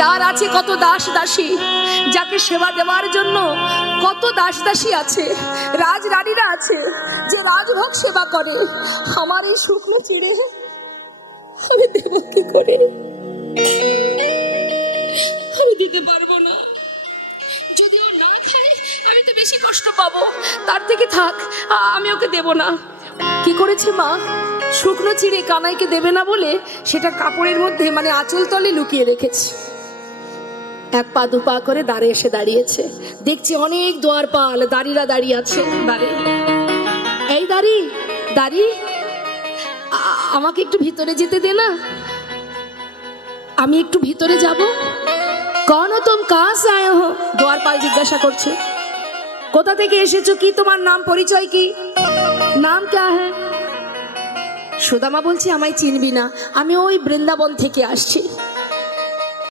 যার আছে কত দাস দাসী, যাকে সেবা দেওয়ার জন্য কত দাস দাসী আছে, রাজ রানীরা আছে যে রাজভোগ সেবা করে, আমার এই শুকনো চিড়ে আমি দেব কি করে? আমি দিতে পারবো না। যদি ও না খায় আমি তো বেশি কষ্ট পাবো, তার থেকে থাক, আমি ওকে দেব না। কি করেছে মা? শুকনো চিড়ে কানাইকে দেবে না বলে সেটা কাপড়ের মধ্যে মানে আঁচল তলে লুকিয়ে রেখেছে। এক পা দু পা করে দাঁড়ে এসে দাঁড়িয়েছে, দেখছি অনেক দোয়ারপাল দাঁড়িরা দাঁড়িয়ে আছে। এই দাঁড়ি দাঁড়ি, আমাকে একটু ভিতরে যেতে দে না, আমি একটু ভিতরে যাব। কন তুম কাহাं से आए हो? দোয়ারপাল জিজ্ঞাসা করছে, কোথা থেকে এসেছো, কি তোমার নাম, পরিচয় কি, নাম क्या है? সুদামা বলছি আমায় চিনবি না, আমি ওই বৃন্দাবন থেকে আসছি।